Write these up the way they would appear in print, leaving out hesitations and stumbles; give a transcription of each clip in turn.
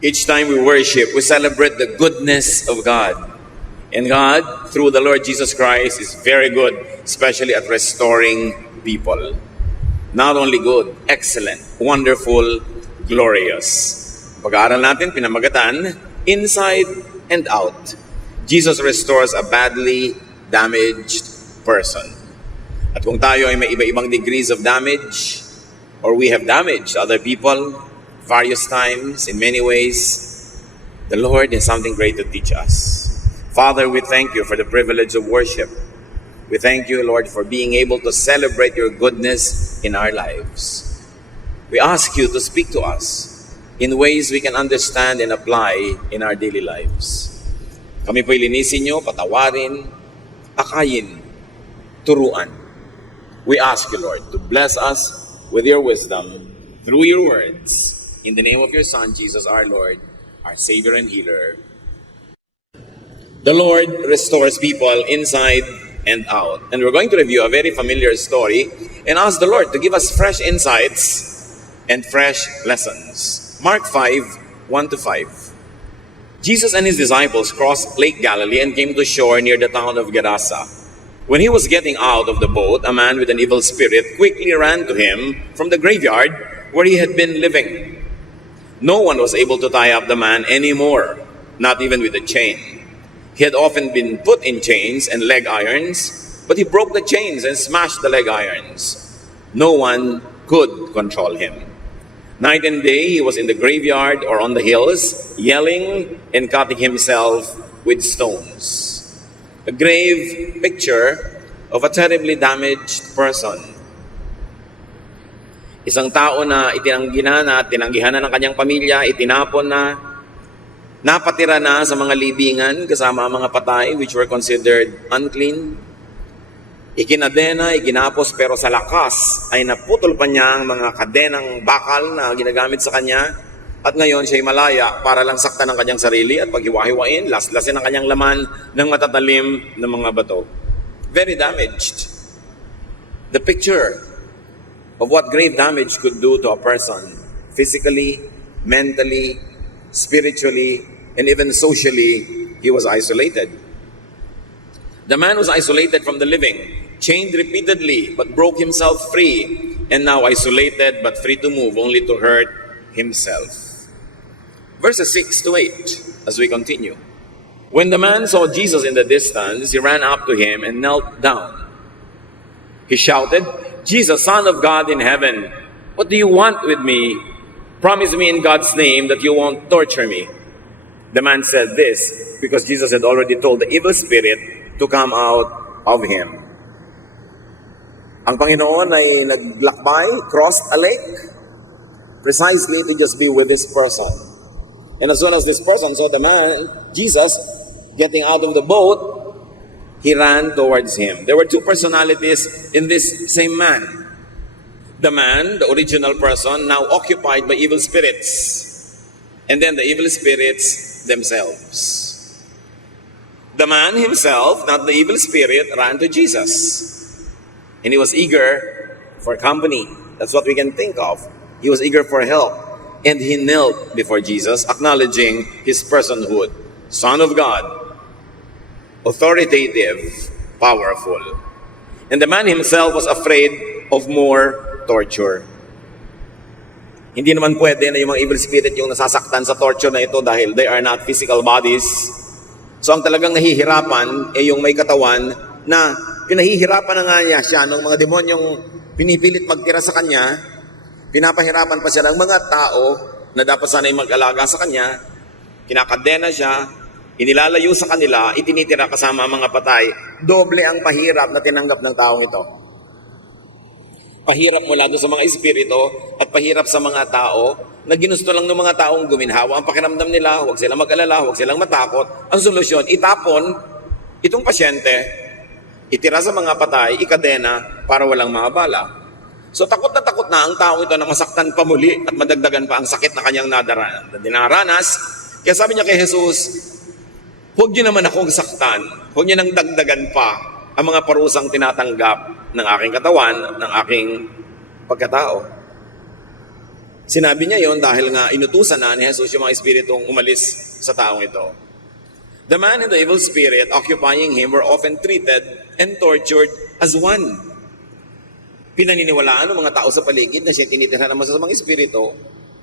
Each time we worship, we celebrate the goodness of God. And God, through the Lord Jesus Christ, is very good, especially at restoring people. Not only good, excellent, wonderful, glorious. Pag-aaral natin, pinamagatan, inside and out. Jesus restores a badly damaged person. At kung tayo ay may iba-ibang degrees of damage, or we have damaged other people various times, in many ways, the Lord has something great to teach us. Father, we thank you for the privilege of worship. We thank you, Lord, for being able to celebrate your goodness in our lives. We ask you to speak to us in ways we can understand and apply in our daily lives. Kami po'y linisin nyo, patawarin, akayin, turuan. We ask you, Lord, to bless us with your wisdom through your words. In the name of your Son, Jesus our Lord, our Savior and Healer. The Lord restores people inside and out. And we're going to review a very familiar story and ask the Lord to give us fresh insights and fresh lessons. Mark 5, 1-5. Jesus and his disciples crossed Lake Galilee and came to shore near the town of Gerasa. When he was getting out of the boat, a man with an evil spirit quickly ran to him from the graveyard where he had been living. No one was able to tie up the man anymore, not even with a chain. He had often been put in chains and leg irons, but he broke the chains and smashed the leg irons. No one could control him. Night and day, he was in the graveyard or on the hills, yelling and cutting himself with stones. A grave picture of a terribly damaged person. Isang tao na itinanggihan na at tinanggihan na ng kanyang pamilya, itinapon na, napatira na sa mga libingan kasama ang mga patay which were considered unclean. Ikinadena, iginapos, pero sa lakas ay naputol pa niya ang mga kadenang bakal na ginagamit sa kanya. At ngayon siya'y malaya para lang saktan ang kanyang sarili at paghiwa-hiwain, laslasin ang kanyang laman ng matatalim na mga bato. Very damaged. The picture of what grave damage could do to a person, physically, mentally, spiritually, and even socially, he was isolated. The man was isolated from the living, chained repeatedly, but broke himself free, and now isolated but free to move, only to hurt himself. Verses 6-8, as we continue. When the man saw Jesus in the distance, he ran up to him and knelt down. He shouted, "Jesus, Son of God in heaven, what do you want with me? Promise me in God's name that you won't torture me." The man said this because Jesus had already told the evil spirit to come out of him. Ang Panginoon ay naglakbay, crossed a lake, precisely to just be with this person. And as soon as this person saw the man, Jesus, getting out of the boat, he ran towards him. There were two personalities in this same man. The man, the original person, now occupied by evil spirits. And then the evil spirits themselves. The man himself, not the evil spirit, ran to Jesus. And he was eager for company. That's what we can think of. He was eager for help. And he knelt before Jesus, acknowledging his personhood. Son of God, authoritative, powerful. And the man himself was afraid of more torture. Hindi naman pwede na yung mga evil spirit yung nasasaktan sa torture na ito dahil they are not physical bodies. So ang talagang nahihirapan ay yung may katawan na pinahihirapan na nga niya siya ng mga demonyong pinipilit magtira sa kanya. Pinapahirapan pa siya ng mga tao na dapat sana'y mag-alaga sa kanya. Kinakadena siya, inilalayo sa kanila, itinitira kasama ang mga patay. Doble ang pahirap na tinanggap ng taong ito. Pahirap mula doon sa mga espiritu at pahirap sa mga tao na ginusto lang ng mga taong guminhawa ang pakiramdam nila, huwag silang mag-alala, huwag silang matakot. Ang solusyon, itapon itong pasyente, itira sa mga patay, ikadena para walang mga bala. So takot na ang tao ito na masaktan pa muli at madagdagan pa ang sakit na kanyang dinaranas. Kaya sabi niya kay Jesus, huwag niyo naman akong saktan, huwag niyo nang dagdagan pa ang mga parusang tinatanggap ng aking katawan, ng aking pagkatao. Sinabi niya yon dahil nga inutusan na ni Jesus yung mga espiritong umalis sa taong ito. The man and the evil spirit occupying him were often treated and tortured as one. Pinaniniwalaan ng mga tao sa paligid na siya tinitirhan naman sa mga espiritu.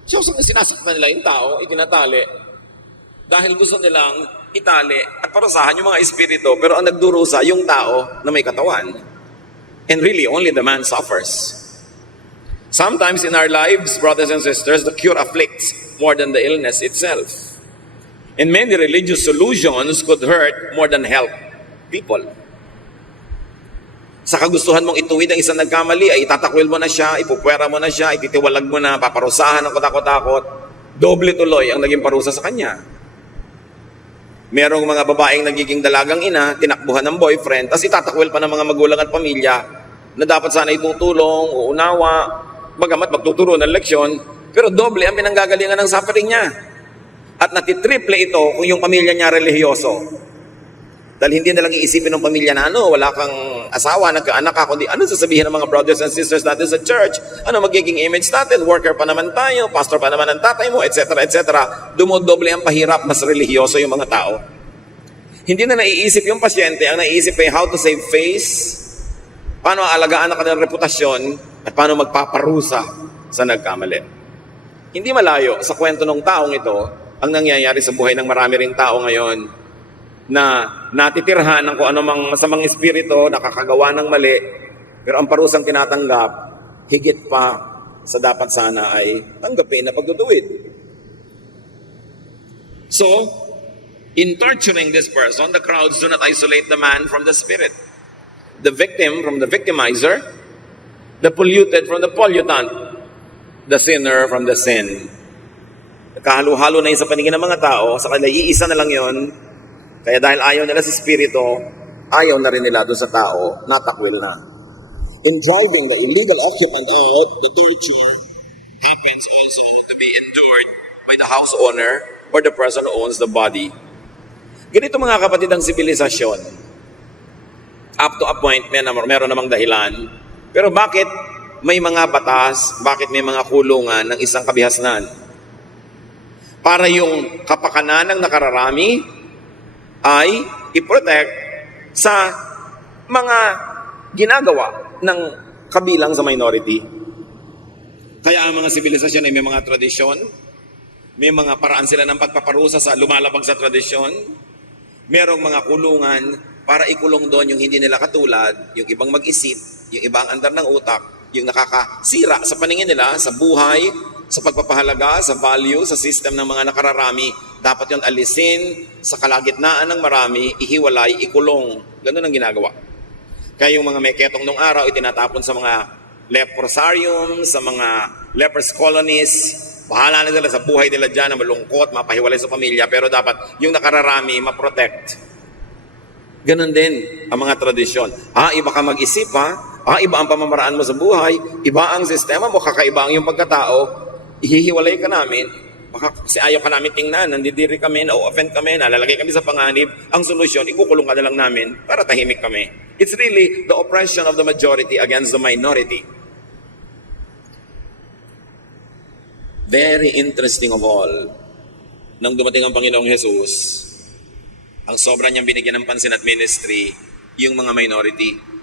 Siya sinasaktan nila yung tao, itinatali. Dahil gusto nilang itali at parusahan yung mga espiritu, pero ang nagdurusa yung tao na may katawan. And really, only the man suffers. Sometimes in our lives, brothers and sisters, the cure afflicts more than the illness itself. And many religious solutions could hurt more than help people. Sa kagustuhan mong ituwid ang isang nagkamali, ay itatakwil mo na siya, ipupwera mo na siya, ititiwalag mo na, paparusahan ng katakot-takot. Doble tuloy ang naging parusa sa kanya. Merong mga babaeng nagiging dalagang ina, tinakbuhan ng boyfriend, tapos itatakwil pa ng mga magulang at pamilya na dapat sana itutulong, uunawa, bagamat magtuturo ng leksyon, pero doble ang pinanggagalingan ng suffering niya. At natitriple ito kung yung pamilya niya religyoso. Dahil hindi na lang iisipin ng pamilya na wala kang asawa, nagkaanak ka, kundi ano sasabihin ng mga brothers and sisters natin sa church, ano magiging image natin, worker pa naman tayo, pastor pa naman ang tatay mo, etc. etc. Dumodoble ang pahirap, mas religyoso yung mga tao. Hindi na naiisip yung pasyente, ang naiisip ay how to save face, paano aalagaan ang kanilang reputasyon, at paano magpaparusa sa nagkamali. Hindi malayo sa kwento ng taong ito ang nangyayari sa buhay ng marami ring tao ngayon na natitirhan ng kung anumang masamang espiritu, nakakagawa ng mali, pero ang parusang tinatanggap, higit pa sa dapat sana ay tanggapin na pagduduwid. So, in torturing this person, the crowds do not isolate the man from the spirit, the victim from the victimizer, the polluted from the pollutant, the sinner from the sin. Kahalo-halo na yun sa paningin ng mga tao, sa kanila iisa na lang yun, kaya dahil ayaw nila sa spirito, ayaw na rin nila doon sa tao, natakwil na. In driving the illegal occupant out, the torture happens also to be endured by the house owner or the person who owns the body. Ganito mga kapatid ang sibilisasyon. Up to a point, meron namang dahilan. Pero bakit may mga batas, bakit may mga kulungan ng isang kabihasnan? Para yung kapakanan ng nakararami ay i-protect sa mga ginagawa ng kabilang sa minority. Kaya ang mga sibilisasyon ay may mga tradisyon, may mga paraan sila ng pagpaparusa sa lumalabag sa tradisyon, merong mga kulungan para ikulong doon yung hindi nila katulad, yung ibang mag-isip, yung ibang andar ng utak, yung nakakasira sa paningin nila, sa buhay, sa pagpapahalaga, sa value, sa system ng mga nakararami. Dapat yung alisin sa kalagitnaan ng marami, ihiwalay, ikulong. Ganun ang ginagawa. Kaya yung mga meketong nung araw, itinatapon sa mga leprosarium, sa mga lepers colonies. Bahala na sila sa buhay nila dyan na malungkot, mapahiwalay sa pamilya, pero dapat yung nakararami, maprotect. Ganon din ang mga tradisyon. Iba ka mag-isip iba ang pamamaraan mo sa buhay, iba ang sistema mo, kakaiba ang iyong pagkatao, ihihiwalay ka namin, kasi ayaw ka namin tingnan, nandidiri kami, na-offend kami, nalalagay kami sa panganib, ang solusyon, ikukulong ka na lang namin para tahimik kami. It's really the oppression of the majority against the minority. Very interesting of all, nang dumating ang Panginoong Jesus, ang sobra niyang binigyan ng pansin at ministry, yung mga minority.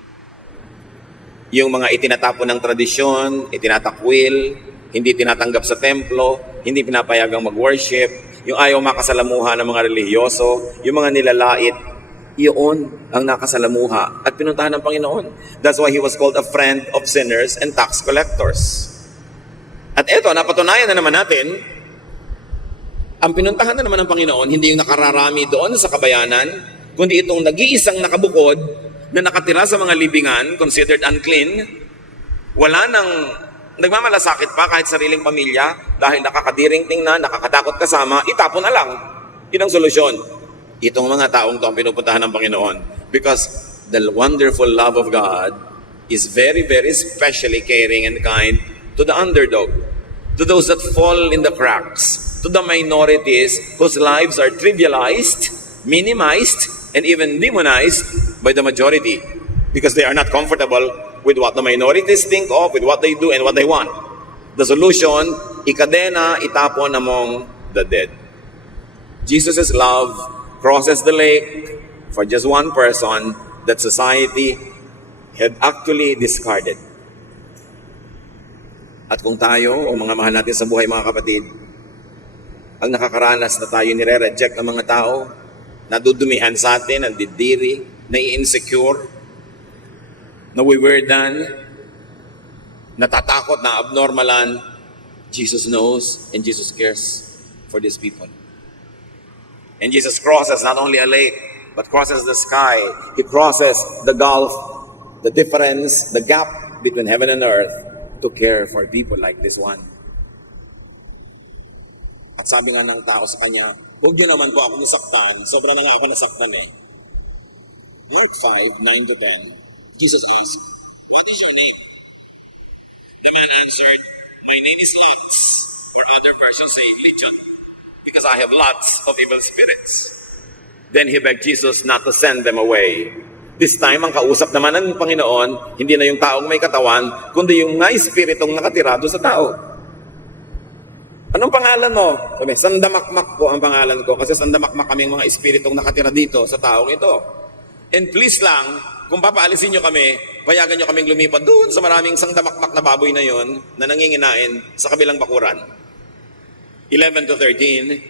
Yung mga itinatapon ng tradisyon, itinatakwil, hindi tinatanggap sa templo, hindi pinapayagang mag-worship, yung ayaw makasalamuha ng mga religyoso, yung mga nilalait, yun ang nakasalamuha at pinuntahan ng Panginoon. That's why He was called a friend of sinners and tax collectors. At eto, napatunayan na naman natin, ang pinuntahan na naman ng Panginoon, hindi yung nakararami doon sa kabayanan, kundi itong nag-iisang nakabukod na nakatira sa mga libingan, considered unclean, wala nang nagmamalasakit pa kahit sariling pamilya dahil nakakadiring tingnan, nakakatakot kasama, itapon na lang. Yun ang solusyon. Itong mga taong to ang pinupuntahan ng Panginoon. Because the wonderful love of God is very, very specially caring and kind to the underdog, to those that fall in the cracks, to the minorities whose lives are trivialized, minimized, and even demonized by the majority because they are not comfortable with what the minorities think of, with what they do and what they want. The solution, ikadena, itapon among the dead. Jesus' love crosses the lake for just one person that society had actually discarded. At kung tayo, o mga mahal natin sa buhay mga kapatid, ang nakakaranas na tayo nire-reject ng mga tao, nadudumihan sa atin, nandidiri, nai-insecure, nawiwirdan, natatakot, na abnormalan, Jesus knows and Jesus cares for these people. And Jesus crosses not only a lake, but crosses the sky. He crosses the gulf, the difference, the gap between heaven and earth to care for people like this one. At sabi nga ng tao sa kanya, huwag niyo naman po ako nasaktan. Sobra na nga ako nasaktan eh. Luke 5, 9 to 10, Jesus asked, "What is your name?" The man answered, "My name is Lex," or other versions say Legion, "because I have lots of evil spirits." Then he begged Jesus not to send them away. This time, ang kausap naman ng Panginoon, hindi na yung taong may katawan, kundi yung nga espiritong nakatira doon sa tao. Anong pangalan mo? Sabi, Sandamakmak po ang pangalan ko, kasi sandamakmak kaming mga espiritong nakatira dito sa taong ito. And please lang, kung papaalisin nyo kami, payagan nyo kaming lumipad doon sa maraming sandamakmak na baboy na yon na nanginginain sa kabilang bakuran. 11 to 13,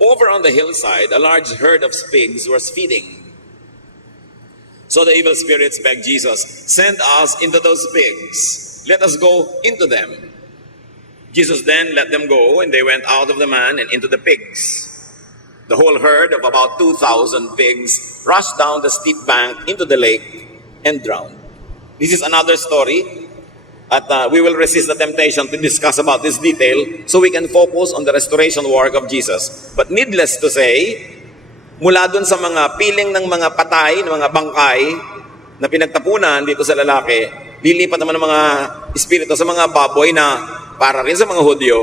over on the hillside, a large herd of pigs was feeding. So the evil spirits begged Jesus, "Send us into those pigs. Let us go into them." Jesus then let them go, and they went out of the man and into the pigs. The whole herd of about 2,000 pigs rushed down the steep bank into the lake and drowned. This is another story, at we will resist the temptation to discuss about this detail so we can focus on the restoration work of Jesus. But needless to say, mula dun sa mga piling ng mga patay, ng mga bangkay na pinagtapunan dito sa lalaki, lilipat naman ng mga espiritu sa mga baboy na para rin sa mga Hudyo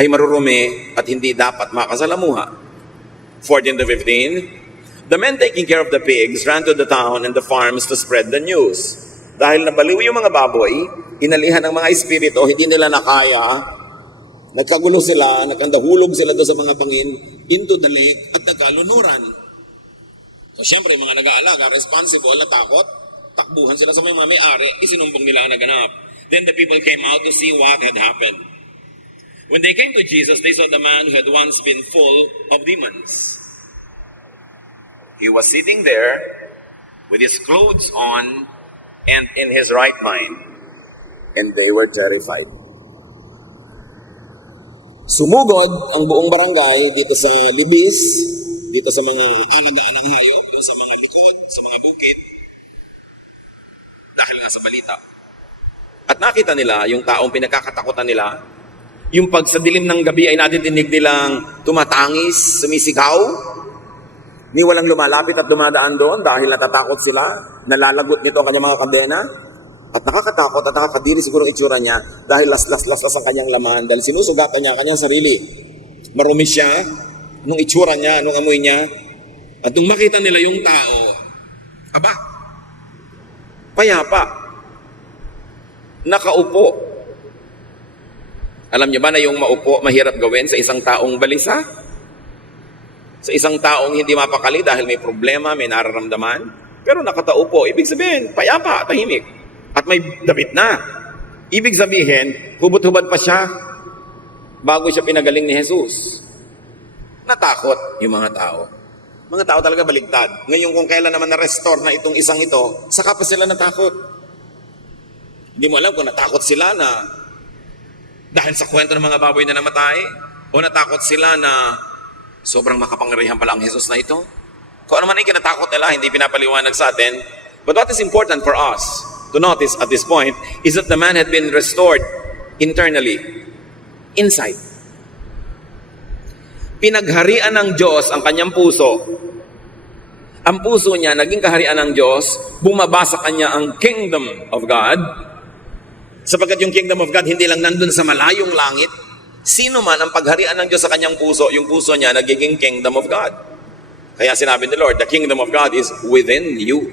ay marurumi at hindi dapat makasalamuha. 14 to 15, the men taking care of the pigs ran to the town and the farms to spread the news. Dahil nabaliw yung mga baboy, inalihan ng mga espiritu, hindi nila nakaya, nagkagulo sila, nagkandahulog sila doon sa mga bangin into the lake at nagkalunuran. So syempre, yung mga nag-aalaga, responsible, natakot, takbuhan sila sa mga may-ari, isinumbong nila ang naganap. Then the people came out to see what had happened. When they came to Jesus, they saw the man who had once been full of demons. He was sitting there with his clothes on and in his right mind, and they were terrified. Sumugod ang buong barangay dito sa Libis, dito sa mga alagaan ng hayop, sa mga likod, sa mga bukid, dahil nga sa balita. At nakita nila yung taong pinagkakatakutan nila, yung pag sa dilim ng gabi ay nadidinig nilang tumatangis, sumisigaw, ni walang lumalapit at dumadaan doon dahil natatakot sila, nalalagot nito ang kanyang mga kadena, at nakakatakot at nakakadiri siguro ang itsura niya dahil laslas ang kanyang laman, dahil sinusugatan niya ang kanyang sarili. Marumi siya, nung itsura niya, nung amoy niya, at nung makita nila yung tao, aba, payapa, nakaupo. Alam niyo ba na yung maupo mahirap gawin sa isang taong balisa? Sa isang taong hindi mapakali dahil may problema, may nararamdaman, pero nakataupo, ibig sabihin, payapa, tahimik, at may damit na. Ibig sabihin, hubot-hubad pa siya bago siya pinagaling ni Jesus. Natakot yung mga tao. Mga tao talaga baligtad. Ngayon kung kailan naman na-restore na itong isang ito, saka pa sila natakot. Hindi mo alam kung natakot sila na dahil sa kwento ng mga baboy na namatay, o natakot sila na sobrang makapangyarihan pala ang Jesus na ito. Kung ano man ang kinatakot nila, hindi pinapaliwanag sa atin. But what is important for us to notice at this point is that the man had been restored internally, inside. Pinagharian ng Diyos ang kanyang puso. Ang puso niya, naging kaharian ng Diyos, bumaba sa kanya ang kingdom of God. Sapagkat yung kingdom of God hindi lang nandun sa malayong langit. Sino man ang pagharian ng Diyos sa kanyang puso, yung puso niya nagiging kingdom of God. Kaya sinabi ni Lord, the kingdom of God is within you.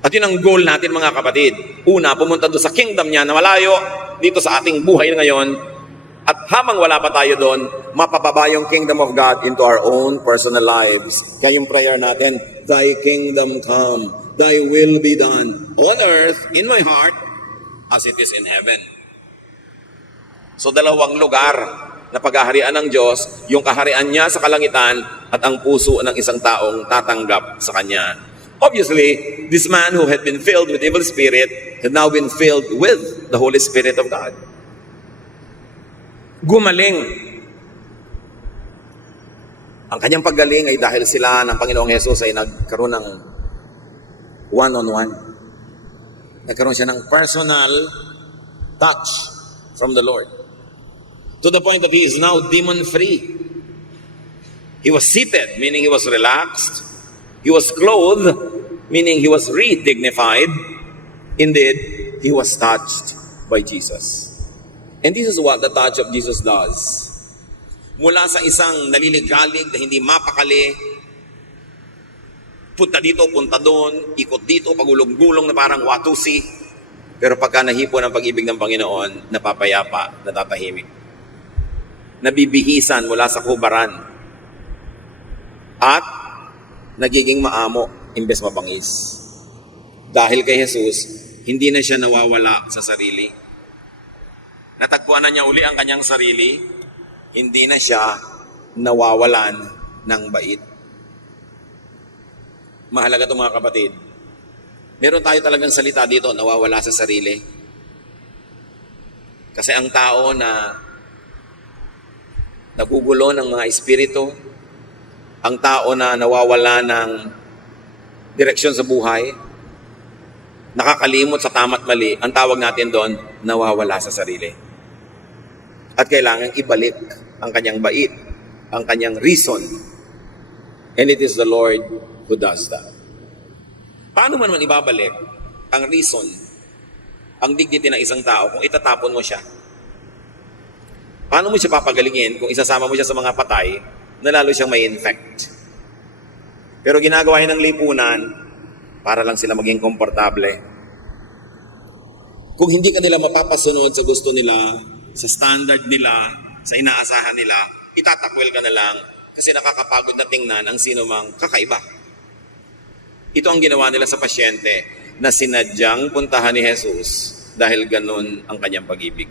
At yun ang goal natin mga kapatid. Una, pumunta doon sa kingdom niya na malayo dito sa ating buhay ngayon. At habang wala pa tayo doon, mapababa yung kingdom of God into our own personal lives. Kaya yung prayer natin, Thy kingdom come, Thy will be done on earth, in my heart, as it is in heaven. So dalawang lugar na paghaharian ng Diyos, yung kaharian niya sa kalangitan at ang puso ng isang taong tatanggap sa Kanya. Obviously, this man who had been filled with evil spirit had now been filled with the Holy Spirit of God. Gumaling. Ang kanyang paggaling ay dahil sila ng Panginoong Hesus ay nagkaroon ng one-on-one. Nagkaroon siya ng personal touch from the Lord. To the point that he is now demon-free. He was seated, meaning he was relaxed. He was clothed, meaning he was re-dignified. Indeed, he was touched by Jesus. And this is what the touch of Jesus does. Mula sa isang naliligalig na hindi mapakali, punta dito, punta doon, ikot dito, pagulong-gulong na parang watusi. Pero pagka nahipo ng pag-ibig ng Panginoon, napapayapa, natatahimik. Nabibihisan mula sa kubaran. At nagiging maamo imbes mabangis. Dahil kay Jesus, hindi na siya nawawala sa sarili. Natagpuan na niya uli ang kanyang sarili, hindi na siya nawawalan ng bait. Mahalaga ito mga kapatid. Meron tayo talagang salita dito, nawawala sa sarili. Kasi ang tao na nagugulo ng mga espiritu, ang tao na nawawala ng direksyon sa buhay, nakakalimot sa tama't mali, ang tawag natin doon, nawawala sa sarili. At kailangan ibalik ang kanyang bait, ang kanyang reason. And it is the Lord who does that. Paano man ibabalik ang reason, ang dignity ng isang tao kung itatapon mo siya? Paano mo siya papagalingin kung isasama mo siya sa mga patay na lalo siyang may infect? Pero ginagawa ng lipunan para lang sila maging komportable. Kung hindi ka nila mapapasunod sa gusto nila, sa standard nila, sa inaasahan nila, itatakwil ka na lang kasi nakakapagod na tingnan ang sino mang kakaiba. Ito ang ginawa nila sa pasyente na sinadyang puntahan ni Jesus dahil ganun ang kanyang pag-ibig.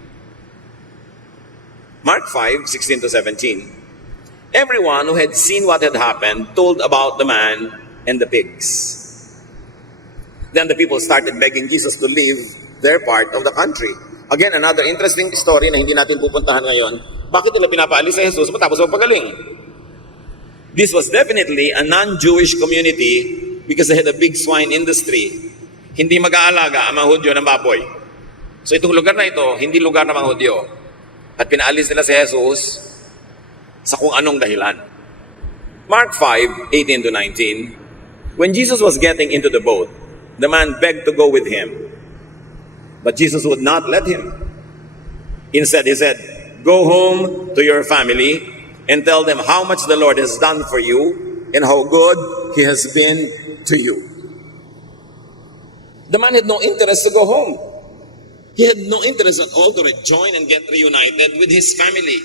Mark 5:16-17. Everyone who had seen what had happened told about the man and the pigs. Then the people started begging Jesus to leave their part of the country. Again, another interesting story na hindi natin pupuntahan ngayon. Bakit nila pinapaalis sa Jesus matapos magpagaling? This was definitely a non-Jewish community because they had a big swine industry. Hindi mag-aalaga ang mga Hudyo ng baboy. So itong lugar na ito, hindi lugar ng mga Hudyo. At pinaalis nila si Jesus sa kung anong dahilan. Mark 5:18-19. When Jesus was getting into the boat, the man begged to go with him. But Jesus would not let him. Instead, he said, "Go home to your family and tell them how much the Lord has done for you and how good He has been to you." The man had no interest to go home. He had no interest at all to rejoin and get reunited with his family.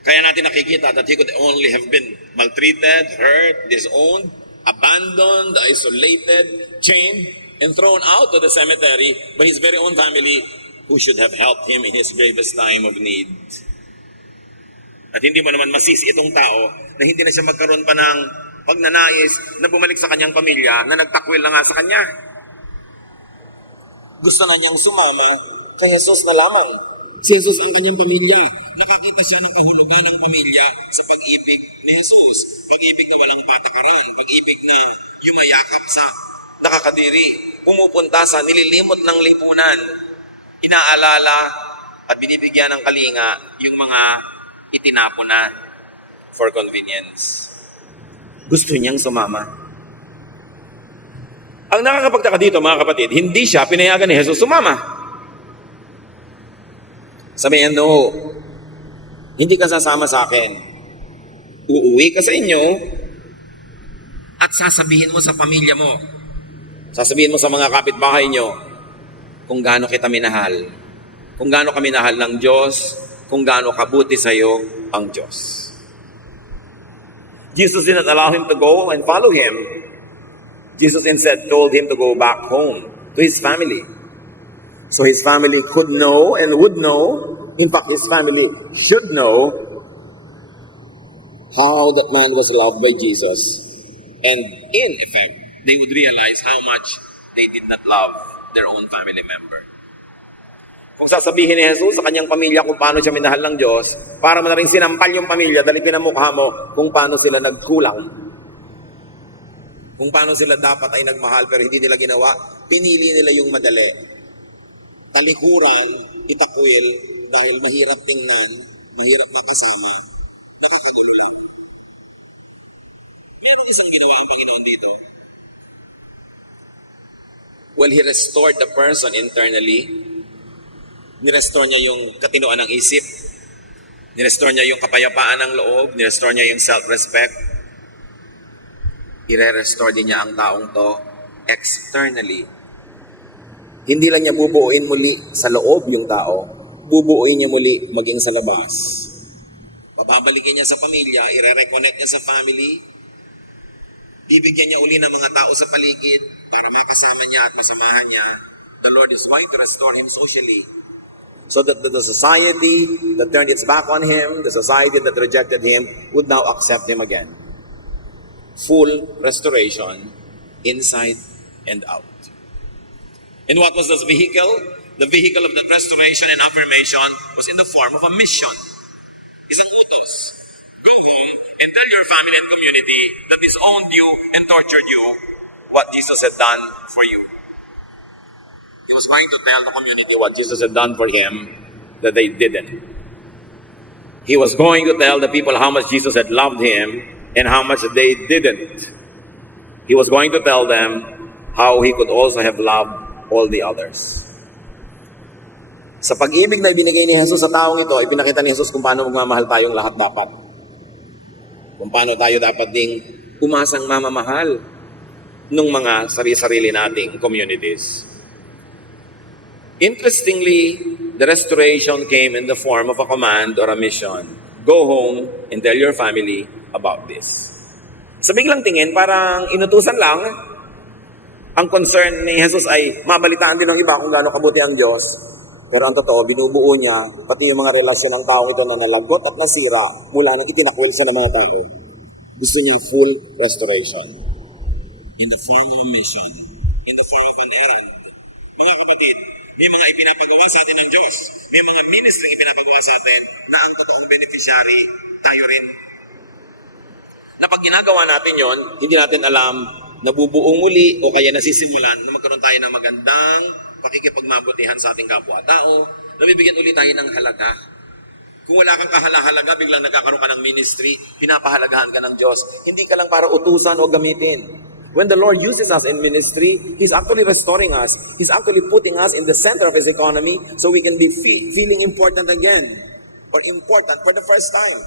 Kaya natin nakikita that he could only have been maltreated, hurt, disowned, abandoned, isolated, chained, and thrown out to the cemetery by his very own family who should have helped him in his gravest time of need. At hindi mo naman masisi itong tao na hindi na siya magkaroon pa ng pagnanais na bumalik sa kanyang pamilya na nagtakwil na nga sa kanya. Gusto na niyang sumama kay Jesus na lamang. Si Jesus ang kanyang pamilya. Nakakita siya ng kahulugan ng pamilya sa pag-ibig ni Jesus. Pag-ibig na walang patakaran, pag-ibig na yumayakap sa nakakadiri, pumupunta sa nililimot ng lipunan, inaalala at binibigyan ng kalinga yung mga itinapon na for convenience. Gusto niyang sumama. Ang nakakapagtaka dito mga kapatid, hindi siya pinayagan ni Jesus sumama. Sabi niya, no, hindi ka sasama sa akin. Uuwi ka sa inyo At sasabihin mo sa pamilya mo, sasabihin mo sa mga kapitbahay nyo, kung gaano kita minahal, kung gaano ka minahal ng Diyos, kung gaano kabuti sa iyo ang Diyos. Jesus didn't allow him to go and follow him. Jesus instead told him to go back home to his family. So his family could know and would know, in fact his family should know how that man was loved by Jesus. And in effect, they would realize how much they did not love their own family member. Kung sasabihin ni Jesus sa kanyang pamilya kung paano siya minahal ng Diyos, para mo na rin sinampal yung pamilya dahil pinamukha mo kung paano sila nagkulang. Kung paano sila dapat ay nagmahal pero hindi nila ginawa, pinili nila yung madali. Talikuran, itakwil, dahil mahirap tingnan, mahirap makasama, nakakagulo lang. Merong isang ginawa ang Panginoon dito. Well, He restored the person internally. Nirestore niya yung katinoan ng isip. Nirestore niya yung kapayapaan ng loob. Nirestore niya yung self-respect. I-restore din niya ang taong to externally. Hindi lang niya bubuuin muli sa loob yung tao. Bubuuin niya muli maging sa labas. Bababalikin niya sa pamilya. I-reconnect niya sa family. Bibigyan niya uli ng mga tao sa paligid para makasama niya at masamahan niya. The Lord is going to restore him socially. So that the society that turned its back on him, the society that rejected him, would now accept him again. Full restoration, inside and out. And what was this vehicle? The vehicle of the restoration and affirmation was in the form of a mission. Isang utos. Go home and tell your family and community that disowned you and tortured you what Jesus had done for you. He was going to tell the community what Jesus had done for him that they didn't. He was going to tell the people how much Jesus had loved him and how much they didn't. He was going to tell them how he could also have loved all the others. Sa pag-ibig na ibinigay ni Jesus sa taong ito, ipinakita ni Jesus kung paano magmamahal tayong lahat dapat. Kung paano tayo dapat ding umasang mamamahal ng mga sarili-sarili nating communities. Interestingly, the restoration came in the form of a command or a mission. Go home and tell your family about this. Sa biglang tingin, parang inutusan lang. Ang concern ni Jesus ay mabalitaan din ng iba kung gaano kabuti ang Diyos. Pero ang totoo, binubuo niya pati yung mga relasyon ng taong ito na nalagot at nasira mula nang itinakwil sa ng mga tao. Gusto niya full restoration. In the form of a mission. In the form of an errand. Mga kapatid, may mga ipinapagawa sa atin ng Diyos. May mga ministry ipinapagawa sa atin na ang totoong beneficiary tayo rin. Na pag ginagawa natin yon, hindi natin alam na bubuong muli o kaya nasisimulan na magkaroon tayo ng magandang pakikipagmabutihan sa ating kapwa-tao, nabibigyan ulit tayo ng halaga. Kung wala kang kahalaga, biglang nagkakaroon ka ng ministry, pinapahalagahan ka ng Diyos. Hindi ka lang para utusan o gamitin. When the Lord uses us in ministry, He's actually restoring us. He's actually putting us in the center of His economy so we can be feeling important again. Or important for the first time.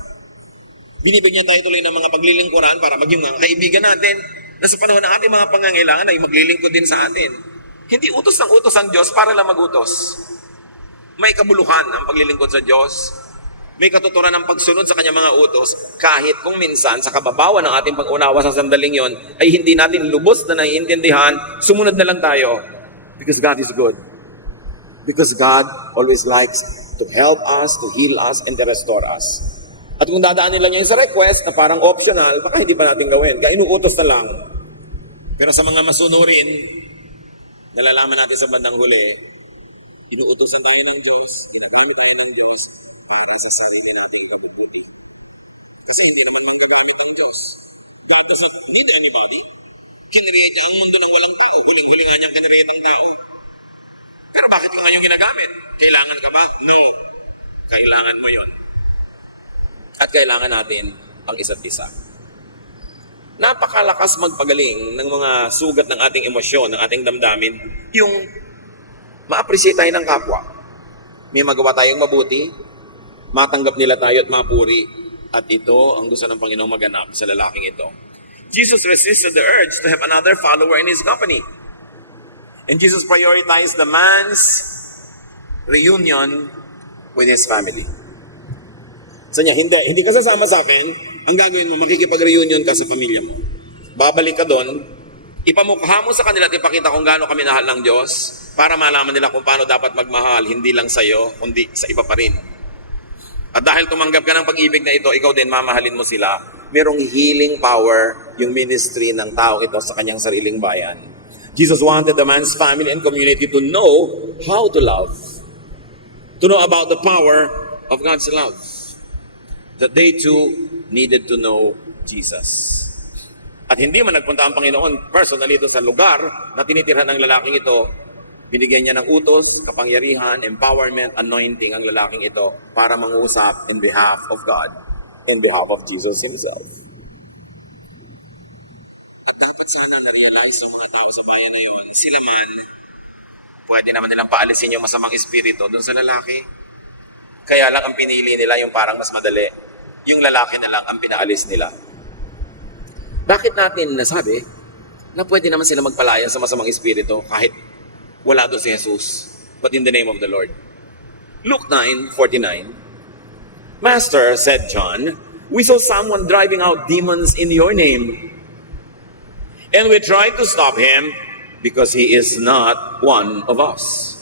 Binibigyan tayo tuloy ng mga paglilingkuran para maging mga kaibigan natin na sa panahon ng ating mga pangangailangan ay maglilingkod din sa atin. Hindi utos ng utos ang Diyos para lang magutos. May kabuluhan ang paglilingkod sa Diyos. May katuturan ng pagsunod sa kanyang mga utos kahit kung minsan sa kababawan ng ating pag-unawa sa sandaling yon ay hindi natin lubos na naiintindihan, sumunod na lang tayo. Because God is good. Because God always likes to help us, to heal us, and to restore us. At kung dadaanin lang niya yung sa request na parang optional, baka hindi pa natin gawin. Kaya inuutos na lang. Pero sa mga masunurin, nalalaman natin sa bandang huli, inuutosan tayo ng Diyos, ginagamit tayo ng Diyos para sa sarili nating kabubuti. Kasi hindi naman nanggagamit ang Diyos. God doesn't need anybody. Kinreate ang mundo ng walang tao. Huling-huli nga niyang kinreate ang tao. Pero bakit ka ngayon ginagamit? Kailangan ka ba? No. Kailangan mo yon. At kailangan natin ang isa't isa. Napakalakas magpagaling ng mga sugat ng ating emosyon, ng ating damdamin, yung ma-appreciate tayo ng kapwa. May magawa tayong mabuti, matanggap nila tayo at mapuri. At ito ang gusto ng Panginoong maganap sa lalaking ito. Jesus resisted the urge to have another follower in his company. And Jesus prioritized the man's reunion with his family. Sa niya, hindi ka sasama sa akin, ang gagawin mo, makikipag-reunion ka sa pamilya mo. Babalik ka doon, ipamukha mo sa kanila at ipakita kung gaano kami nahal ng Diyos para malaman nila kung paano dapat magmahal, hindi lang sa iyo, kundi sa iba pa rin. At dahil tumanggap ka ng pag-ibig na ito, ikaw din mamahalin mo sila. Merong healing power yung ministry ng tao ito sa kanyang sariling bayan. Jesus wanted the man's family and community to know how to love. To know about the power of God's love. That they too needed to know Jesus. At hindi man nagpunta ang Panginoon personally ito sa lugar na tinitirhan ng lalaking ito, binigyan niya ng utos, kapangyarihan, empowerment, anointing ang lalaking ito para mangusap in behalf of God, in behalf of Jesus Himself. At dapat sana na-realize sa mga tao sa bayan na yon, sila man, pwede naman nilang paalisin yung masamang espiritu doon sa lalaki. Kaya lang ang pinili nila yung parang mas madali. Yung lalaki na lang ang pinaalis nila. Bakit natin nasabi na pwede naman sila magpalaya sa masamang espiritu kahit wala doon si Jesus, but in the name of the Lord? Luke 9:49, Master, said John, we saw someone driving out demons in your name, and we tried to stop him because he is not one of us.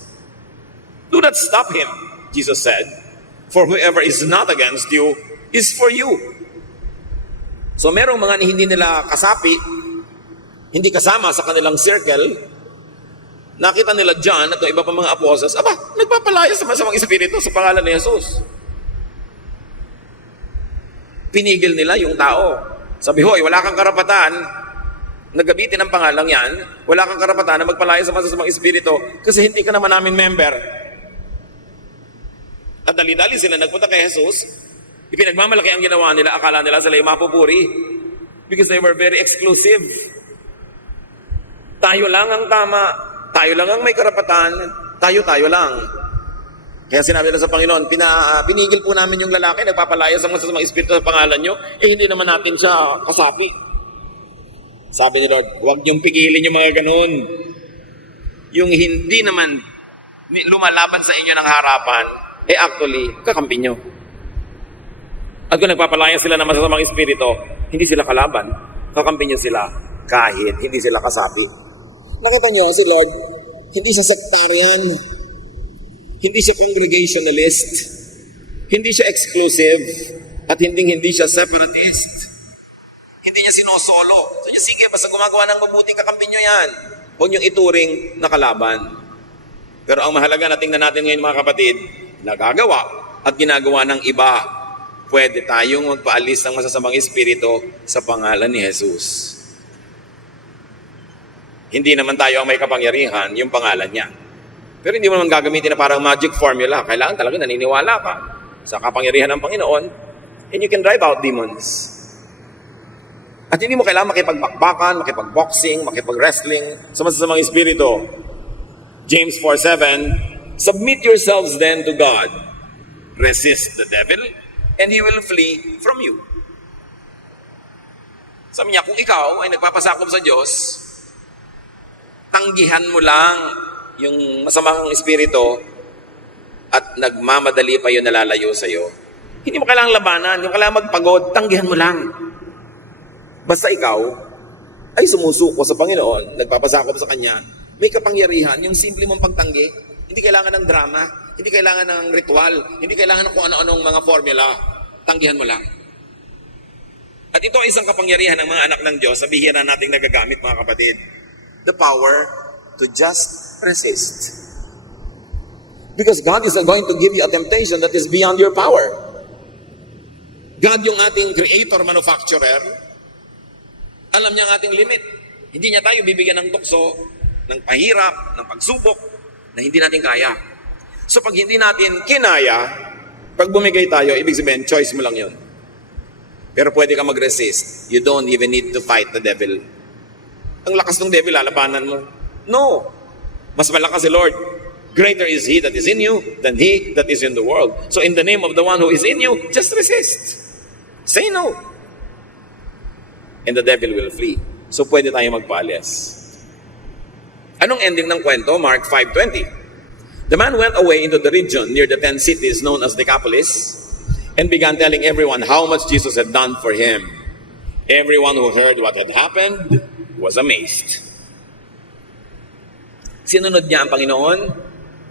Do not stop him, Jesus said, for whoever is not against you is for you. So merong mga hindi nila kasapi, hindi kasama sa kanilang circle, nakita nila John at iba pa mga apostles, nagpapalaya sa masamang espiritu sa pangalan ni Jesus. Pinigil nila yung tao. Sabi, hoy, wala kang karapatan na gamitin ang pangalang yan, wala kang karapatan na magpalaya sa masamang espiritu kasi hindi ka naman namin member. At dali-dali sila nagpunta kay Jesus, ipinagmamalaki ang ginawa nila, akala nila sila yung mapupuri because they were very exclusive. Tayo lang ang tama, tayo lang ang may karapatan, tayo lang. Kaya sinabi nila sa Panginoon, pinigil po namin yung lalaki, nagpapalaya sa mga espiritu sa pangalan nyo, hindi naman natin siya kasapi. Sabi ni Lord, huwag niyong pigilin yung mga ganun. Yung hindi naman lumalaban sa inyo ng harapan, actually, kakampi nyo. At kung nagpapalaya sila ng masasamang espiritu, hindi sila kalaban, kakampi nyo sila kahit hindi sila kasapi. Nakita niyo si Lord, hindi siya sectarian, hindi siya congregationalist, hindi siya exclusive, at hindi siya separatist. Hindi niya sinosolo. So niya, sige, basta gumagawa ng mabuting kakampi nyo yan. Huwag niyong ituring na kalaban. Pero ang mahalaga na tingnan natin ngayon mga kapatid, nagagawa at ginagawa ng iba, pwede tayong magpaalis ng masasamang espiritu sa pangalan ni Jesus. Hindi naman tayo ang may kapangyarihan, yung pangalan niya. Pero hindi mo naman gagamitin na parang magic formula. Kailangan talaga naniniwala ka sa kapangyarihan ng Panginoon and you can drive out demons. At hindi mo kailangan makipagbakbakan, makipagboxing, makipag-wrestling sa masasamang espiritu. James 4:7, submit yourselves then to God. Resist the devil and he will flee from you. Sabi niya, kung ikaw ay nagpapasakop sa Diyos, tanggihan mo lang yung masamang espiritu at nagmamadali pa yun nalalayo sa'yo. Hindi mo kailangang labanan, hindi mo kailangang magpagod, tanggihan mo lang. Basta ikaw ay sumusuko sa Panginoon, nagpapasakop sa Kanya, may kapangyarihan, yung simple mong pagtanggi, hindi kailangan ng drama, hindi kailangan ng ritual, hindi kailangan ng kung ano-anong mga formula, tanggihan mo lang. At ito ay isang kapangyarihan ng mga anak ng Diyos, sabihin na nating nagagamit mga kapatid, the power to just resist. Because God is going to give you a temptation that is beyond your power. God yung ating creator, manufacturer, alam niya ang ating limit. Hindi niya tayo bibigyan ng tukso, ng pahirap, ng pagsubok, na hindi natin kaya. So pag hindi natin kinaya, pag bumigay tayo, ibig sabihin, choice mo lang yun. Pero pwede ka mag-resist. You don't even need to fight the devil. Ang lakas ng devil, lalabanan mo. No. Mas malakas si Lord. Greater is He that is in you than he that is in the world. So in the name of the one who is in you, just resist. Say no. and the devil will flee. So pwede tayo magpaalis. Anong ending ng kwento? Mark 5:20. The man went away into the region near the 10 cities known as Decapolis and began telling everyone how much Jesus had done for him. Everyone who heard what had happened was amazed. Sinunod niya ang Panginoon,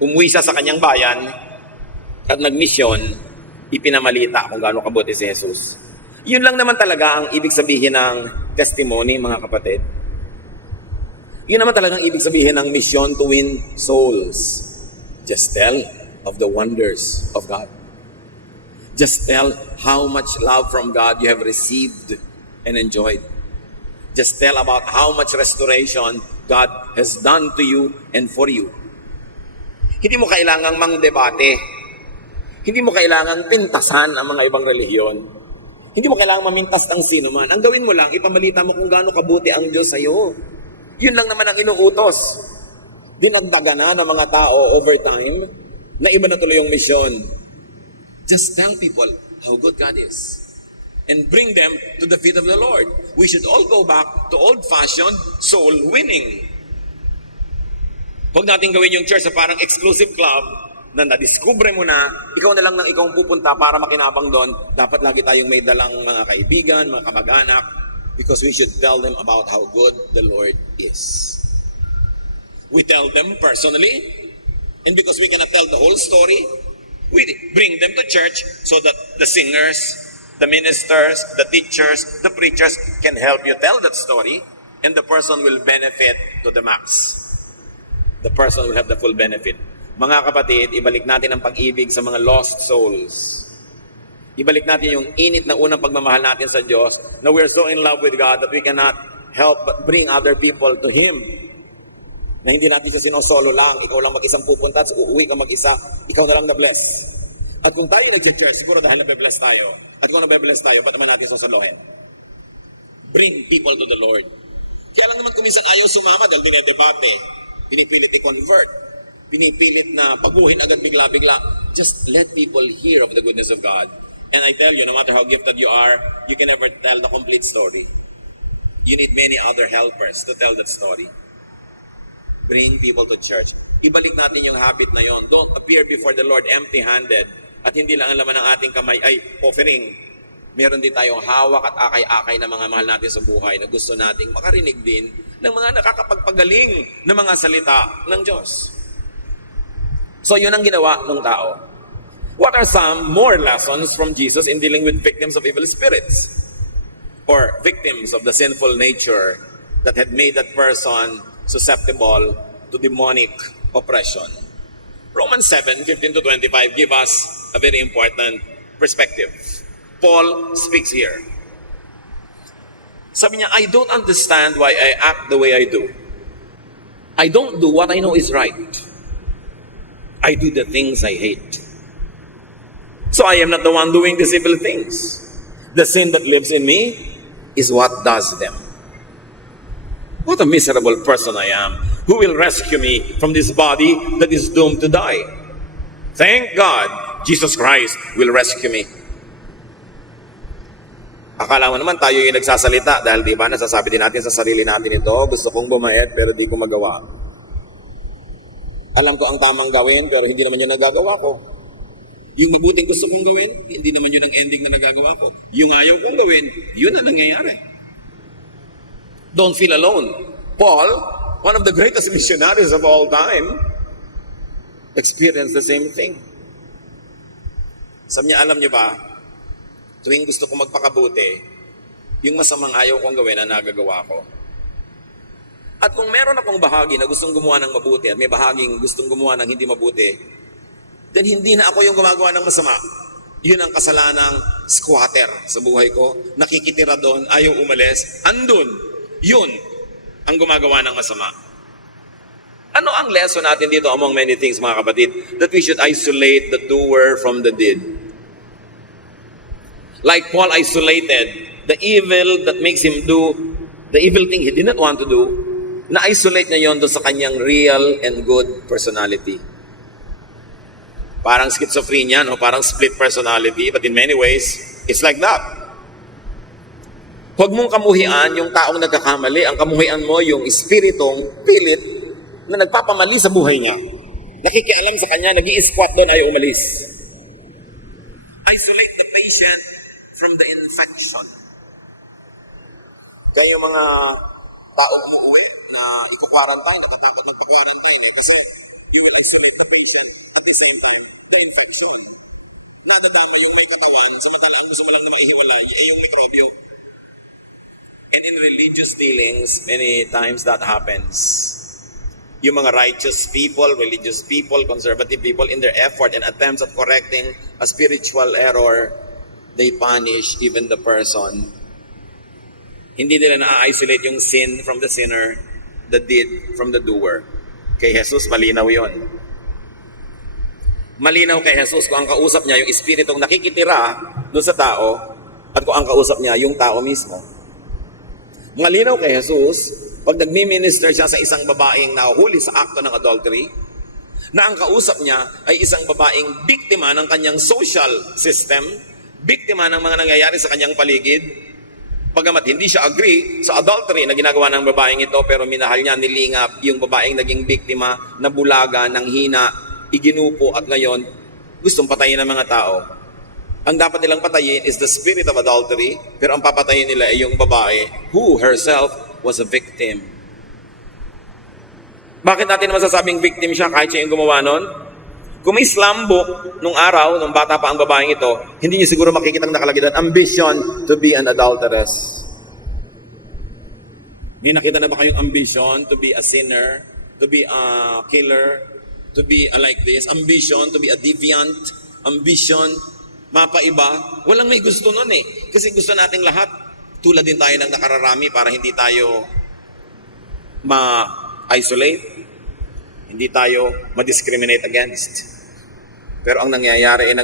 umuwi siya sa kanyang bayan at nagmisyon, ipinamalita kung gaano kabuti si Jesus. Yun lang naman talaga ang ibig sabihin ng testimony, mga kapatid. Yun naman talaga ang ibig sabihin ng mission to win souls. Just tell of the wonders of God. Just tell how much love from God you have received and enjoyed. Just tell about how much restoration God has done to you and for you. Hindi mo kailangang mangdebate. Hindi mo kailangang pintasan ang mga ibang relihiyon. Hindi mo kailangang mamintas ng sino man. Ang gawin mo lang, ipamalita mo kung gaano kabuti ang Diyos sa iyo. Yun lang naman ang inuutos. Dinagdagan na ng mga tao over time na iba na tuloy yung misyon. Just tell people how good God is and bring them to the feet of the Lord. We should all go back to old-fashioned soul winning. Huwag natin gawin yung church sa parang exclusive club na nadiskubre mo na, ikaw na lang nang ikaw pupunta para makinabang doon. Dapat lagi tayong may dalang mga kaibigan, mga kamag-anak, because we should tell them about how good the Lord is. We tell them personally, and because we cannot tell the whole story, we bring them to church so that the singers, the ministers, the teachers, the preachers can help you tell that story, and the person will benefit to the max. The person will have the full benefit. Mga kapatid, ibalik natin ang pag-ibig sa mga lost souls. Ibalik natin yung init na unang pagmamahal natin sa Diyos, na we're so in love with God that we cannot help but bring other people to Him. Na hindi natin sa sinosolo lang, ikaw lang mag-isang pupunta, at uuwi ka mag-isa, ikaw na lang na-bless. At kung tayo nag-church, siguro dahil nabe-bless tayo, at kung nabe-bless tayo, ba't naman natin sosolohin? Bring people to the Lord. Kaya lang naman kuminsan ayaw sumama dahil dinedebate, pinipilit i-convert, pinipilit na paguhin agad bigla-bigla. Just let people hear of the goodness of God. And I tell you, no matter how gifted you are, you can never tell the complete story. You need many other helpers to tell that story. Bring people to church. Ibalik natin yung habit na yon. Don't appear before the Lord empty-handed at hindi lang ang laman ng ating kamay ay offering. Meron din tayong hawak at akay-akay na mga mahal natin sa buhay na gusto nating makarinig din ng mga nakakapagpagaling na mga salita ng Diyos. So yun ang ginawa ng tao. What are some more lessons from Jesus in dealing with victims of evil spirits? Or victims of the sinful nature that had made that person susceptible to demonic oppression. Romans 7:15-25 give us a very important perspective. Paul speaks here. Sabi niya, I don't understand why I act the way I do. I don't do what I know is right. I do the things I hate. So I am not the one doing these evil things. The sin that lives in me is what does them. What a miserable person I am. Who will rescue me from this body that is doomed to die? Thank God, Jesus Christ will rescue me. Akala mo naman tayo yung nagsasalita dahil di ba nasasabi din natin sa sarili natin ito, gusto kong bumayat pero di ko magawa. Alam ko ang tamang gawin pero hindi naman yun nagagawa ko. Yung mabuting gusto kong gawin, hindi naman yun ang ending na nagagawa ko. Yung ayaw kong gawin, yun ang nangyayari. Don't feel alone. Paul, one of the greatest missionaries of all time, experienced the same thing. Sabi niya, alam niyo ba, tuwing gusto ko magpakabuti, yung masamang ayaw kong gawin na nagagawa ko. At kung meron akong bahagi na gustong gumawa ng mabuti at may bahaging gustong gumawa ng hindi mabuti, then hindi na ako yung gumagawa ng masama. Yun ang kasalanang squatter sa buhay ko. Nakikitira doon, ayaw umalis, andun. Yun ang gumagawa ng masama. Ano ang lesson natin dito among many things, mga kapatid? That we should isolate the doer from the deed. Like Paul isolated the evil that makes him do the evil thing he did not want to do, na-isolate niya yon doon sa kanyang real and good personality. Parang schizophrenia, no? Parang split personality, but in many ways, it's like that. Huwag mong kamuhian yung taong nagkakamali. Ang kamuhian mo yung espiritong pilit na nagpapamali sa buhay niya. Nakikialam sa kanya, nag-i-squat doon, ayaw umalis. Isolate the patient from the infection. Kaya yung mga taong umuwi na iko-quarantine, nakatakot magpa-quarantine kasi you will isolate the patient at the same time, the infection. Nadadama yung may katawan, samatalaan mo lang na maihiwalay, yung mikrobyo. And in religious dealings, many times that happens. Yung mga righteous people, religious people, conservative people, in their effort and attempts at correcting a spiritual error, they punish even the person. Hindi nila na-isolate yung sin from the sinner, the deed from the doer. Kay Jesus, malinaw yon. Malinaw kay Jesus kung ang kausap niya yung espiritong nakikitira doon sa tao at kung ang kausap niya yung tao mismo. Malinaw kay Jesus pag nagmi-minister siya sa isang babaeng nahuhuli sa akto ng adultery na ang kausap niya ay isang babaeng biktima ng kanyang social system, biktima ng mga nangyayari sa kanyang paligid. Pagamat hindi siya agree sa adultery na ginagawa ng babaeng ito, pero minahal niya, nilingap yung babaeng naging biktima, nabulaga, nanghina, iginupo at ngayon gustong patayin ng mga tao. Ang dapat nilang patayin is the spirit of adultery, pero ang papatayin nila ay yung babae who herself was a victim. Bakit natin masasabing victim siya kahit siya yung gumawa nun? Kung may slam book nung araw, nung bata pa ang babaeng ito, hindi niyo siguro makikita ang nakalagay doon, ambition to be an adulteress. May nakita na ba kayong ambition to be a sinner, to be a killer, to be like this, ambition to be a deviant, ambition, mapaiba? Walang may gusto nun eh. Kasi gusto nating lahat, tulad din tayo ng nakararami para hindi tayo ma-isolate, hindi tayo ma-discriminate against. Pero ang nangyayari,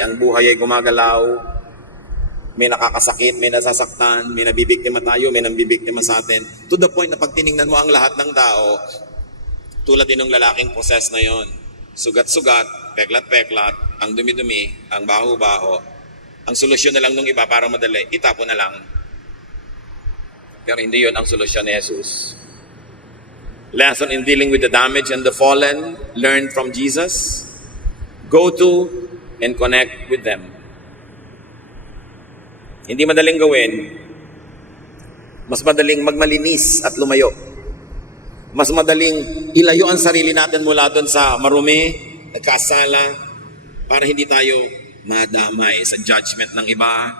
ang buhay ay gumagalaw, may nakakasakit, may nasasaktan, may nabibiktima tayo, may nabibiktima sa atin. To the point na pag tinignan mo ang lahat ng tao, tulad din ng lalaking possessed na yon, sugat-sugat, peklat-peklat, ang dumi-dumi, ang baho-baho. Ang solusyon na lang nung iba para madali, itapon na lang. Pero hindi yon ang solusyon ni Jesus. Lesson in dealing with the damage and the fallen, learn from Jesus. Go to and connect with them. Hindi madaling gawin. Mas madaling magmalinis at lumayo. Mas madaling ilayo ang sarili natin mula doon sa marumi, nagkasala, para hindi tayo madamay sa judgment ng iba,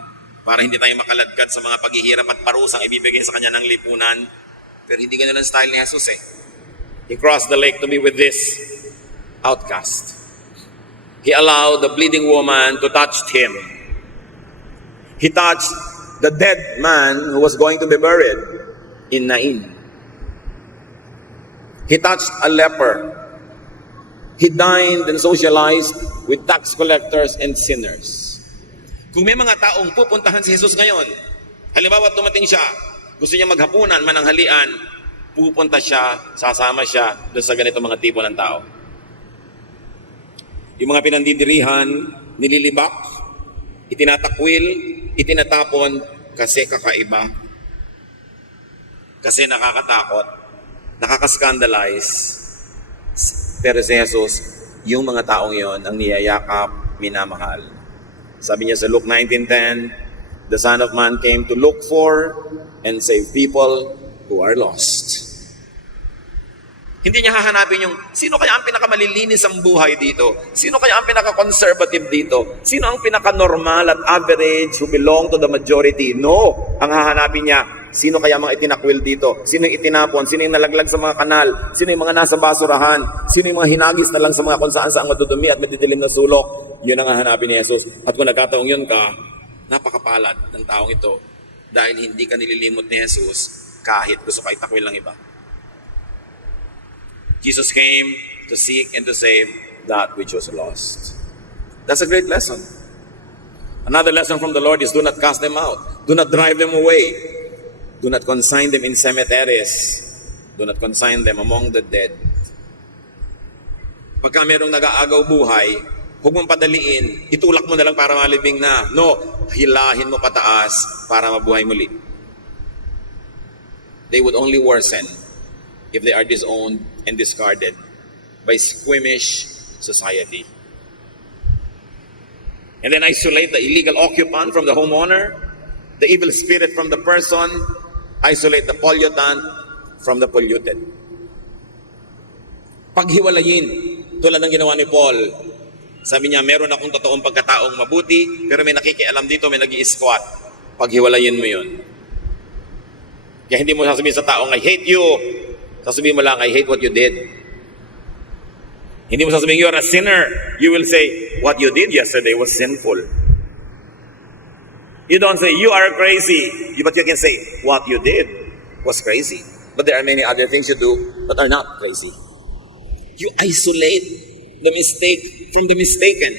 para hindi tayo makaladkad sa mga paghihirap at parusang ibibigay sa kanya ng lipunan. Pero hindi ganun ang style ni Jesus eh. He crossed the lake to be with this outcast. He allowed the bleeding woman to touch him. He touched the dead man who was going to be buried in Nain. He touched a leper. He dined and socialized with tax collectors and sinners. Kung may mga taong pupuntahan si Jesus ngayon, halimbawa dumating siya, gusto niya maghapunan, mananghalian, pupunta siya, sasama siya doon sa ganito mga tipo ng tao. Yung mga pinandidirihan, nililibak, itinatakwil, itinatapon kasi kakaiba, kasi nakakatakot, nakakaskandalize. Pero si Jesus, yung mga taong yon ang niyayakap, minamahal. Sabi niya sa Luke 19:10, the Son of Man came to look for and save people who are lost. Hindi niya hahanapin yung, sino kaya ang pinakamalilinis ang buhay dito? Sino kaya ang pinaka-conservative dito? Sino ang pinaka-normal at average who belong to the majority? No! Ang hahanapin niya, sino kaya mga itinakwil dito? Sino yung itinapon? Sino yung nalaglag sa mga kanal? Sino yung mga nasa basurahan? Sino yung mga hinagis na lang sa mga kung saan madudumi at madidilim na sulok? Yun ang hahanapin ni Jesus. At kung nagkataong yun ka, napakapalad ng taong ito dahil hindi ka nililimot ni Jesus kahit gusto ka itakwil ng iba. Jesus came to seek and to save that which was lost. That's a great lesson. Another lesson from the Lord is do not cast them out. Do not drive them away. Do not consign them in cemeteries. Do not consign them among the dead. Pagka mayroong nag-aagaw buhay, huwag mong padaliin, itulak mo na lang para malibing na. No, hilahin mo pataas para mabuhay muli. they would only worsen if they are disowned and discarded by squeamish society. And then isolate the illegal occupant from the homeowner, the evil spirit from the person, isolate the pollutant from the polluted. Paghiwalayin, tulad ng ginawa ni Paul. Sabi niya, meron akong totoong pagkataong mabuti, pero may nakikialam dito, may nag-i-squat. Paghiwalayin mo yun. Kaya hindi mo sasabihin sa taong, I hate you. Sasabihin mo lang, I hate what you did. Hindi mo sasabihin, you are a sinner. You will say, what you did yesterday was sinful. You don't say, you are crazy. But you can say, what you did was crazy. But there are many other things you do that are not crazy. You isolate the mistake from the mistaken.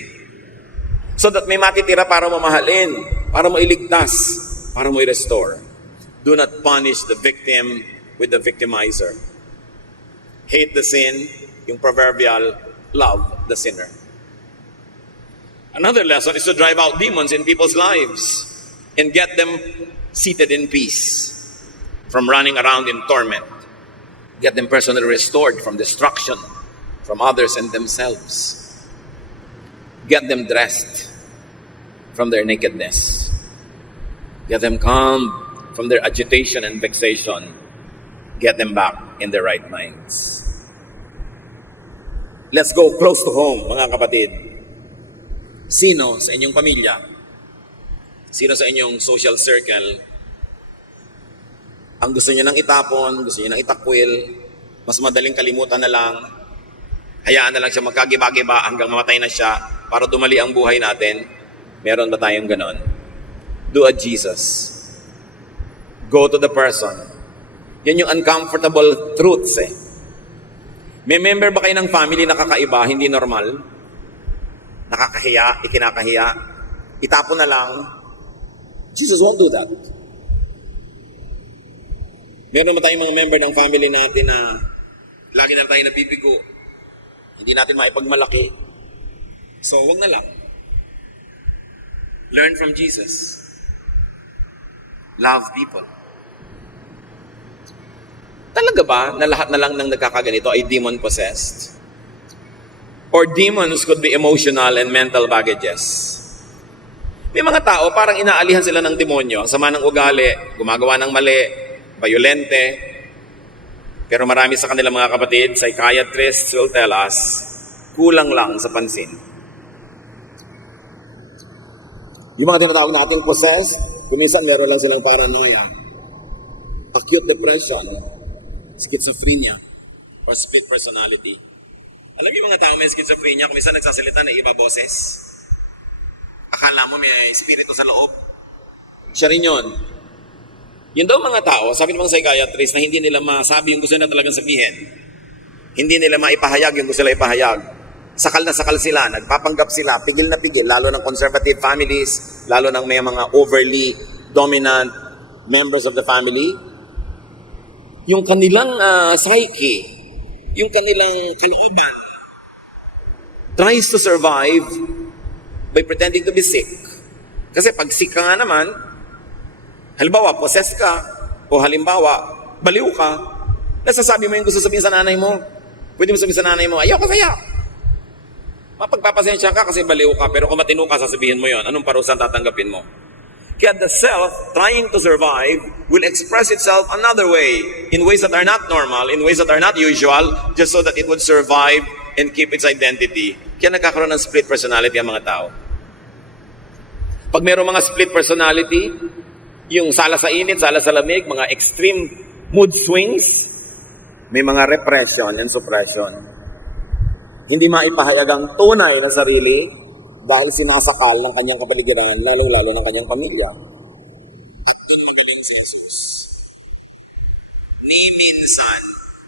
So that may matitira para mamahalin, para mo iligtas, para mo i-restore. Do not punish the victim with the victimizer. Hate the sin, yung proverbial, love the sinner. Another lesson is to drive out demons in people's lives and get them seated in peace from running around in torment. Get them personally restored from destruction, from others and themselves. Get them dressed from their nakedness. Get them calm from their agitation and vexation. Get them back in their right minds. Let's go close to home, mga kapatid. Sino sa inyong pamilya, sino sa inyong social circle, ang gusto niyo nang itapon, gusto niyo nang itakwil, mas madaling kalimutan na lang, hayaan na lang siya magkagiba-giba hanggang mamatay na siya para dumali ang buhay natin? Meron ba tayong ganon? Do a Jesus. Go to the person. Yan yung uncomfortable truths eh. May member ba kayo ng family na kakaiba, hindi normal? Nakakahiya, ikinakahiya, itapon na lang. Jesus won't do that. Meron ba tayong mga member ng family natin na lagi na tayo nabibigo, hindi natin maipagmalaki? So, wag na lang. Learn from Jesus. Love people. Talaga ba na lahat na lang ng nagkakaganito ay demon-possessed? Or demons could be emotional and mental baggages? May mga tao, parang inaalihan sila ng demonyo. Ang sama ng ugali, gumagawa ng mali, violente. Pero marami sa kanila mga kapatid, psychiatrists will tell us, kulang lang sa pansin. Yung mga tinatawag natin possessed, kuminsan meron lang silang paranoia, acute depression, schizophrenia, or split personality. Alam niyo yung mga tao may schizophrenia, kuminsan nagsasalita na iba boses. Akala mo may espiritu sa loob. Siya rin yun. Yun daw mga tao, sabi ng mga psychiatrist, na hindi nila masabi yung gusto nila talagang sabihin. Hindi nila maipahayag yung gusto nila ipahayag. Sakal na sakal sila, nagpapanggap sila, pigil na pigil, lalo ng conservative families, lalo ng may mga overly dominant members of the family. Yung kanilang psyche, yung kanilang kalooban, tries to survive by pretending to be sick. Kasi pag sick ka nga naman, halimbawa, possessed ka, o halimbawa, baliw ka, nasasabi mo yung gusto sabihin sa nanay mo. Pwede mo sabihin sa nanay mo, ayoko kaya. Mapagpapasensya ka kasi baliw ka, pero kung matino ka, sasabihin mo yon. Anong parusan tatanggapin mo? Kaya the self, trying to survive, will express itself another way, in ways that are not normal, in ways that are not usual, just so that it would survive and keep its identity. Kaya nagkakaroon ng split personality ang mga tao. Pag mayroong mga split personality, yung sala sa init, sala sa lamig, mga extreme mood swings, may mga repression and suppression. Hindi maipahayag ang tunay na sarili dahil sinasakal ng kanyang kapaligiran, lalo-lalo ng kanyang pamilya. At doon magaling si Jesus. Ni minsan,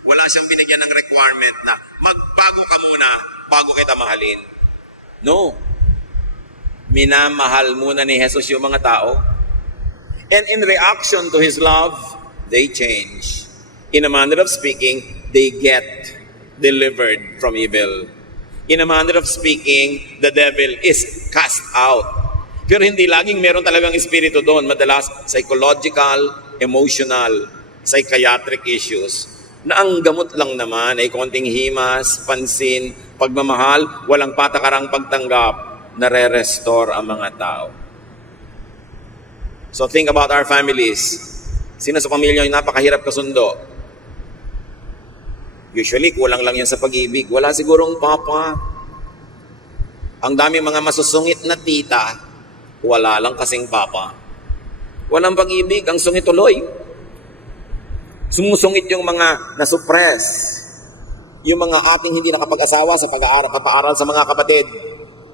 wala siyang binigyan ng requirement na magbago ka muna bago kita mahalin. No. Minamahal muna ni Jesus yung mga tao. And in reaction to His love, they change. In a manner of speaking, they get delivered from evil. In a manner of speaking, the devil is cast out. Pero hindi laging meron talagang espiritu doon. Madalas, psychological, emotional, psychiatric issues, na ang gamot lang naman ay konting himas, pansin, pagmamahal, walang patakarang pagtanggap, nare-restore ang mga tao. So think about our families. Sino sa pamilya yung napakahirap kasundo? Usually, kulang lang yan sa pag-ibig. Wala sigurong papa. Ang dami mga masusungit na tita, wala lang kasing papa. Walang pag-ibig, ang sungit tuloy. Sumusungit yung mga nasuppress. Yung mga ating hindi nakapag-asawa sa pag-aaral sa mga kapatid.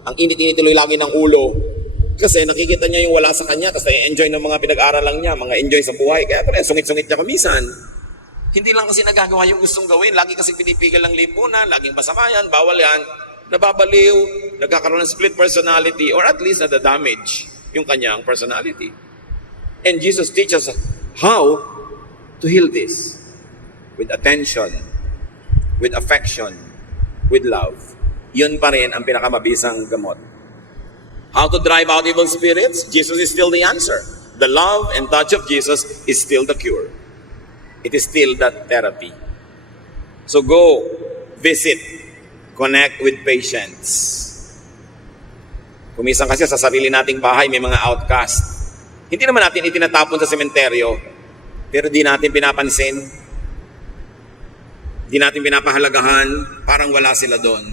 Ang init-init tuloy lagi ng ulo. Kasi nakikita niya yung wala sa kanya, tapos na-enjoy ng mga pinag-aaralan niya, mga enjoy sa buhay. Kaya pala, sungit-sungit niya kumisan. Hindi lang kasi nagagawa yung gustong gawin. Lagi kasi pinipigil ng lipunan, laging basakayan, bawal yan. Nababaliw, nagkakaroon ng split personality, or at least nadadamage yung kanyang personality. And Jesus teaches us how to heal this. With attention, with affection, with love. Yun pa rin ang pinakamabisang gamot. How to drive out evil spirits? Jesus is still the answer. The love and touch of Jesus is still the cure. It is still that therapy. So go, visit, connect with patients. Kumisan kasi sa sarili nating bahay may mga outcast. Hindi naman natin itinatapon sa sementeryo, pero di natin pinapansin. Di natin pinapahalagahan, parang wala sila doon.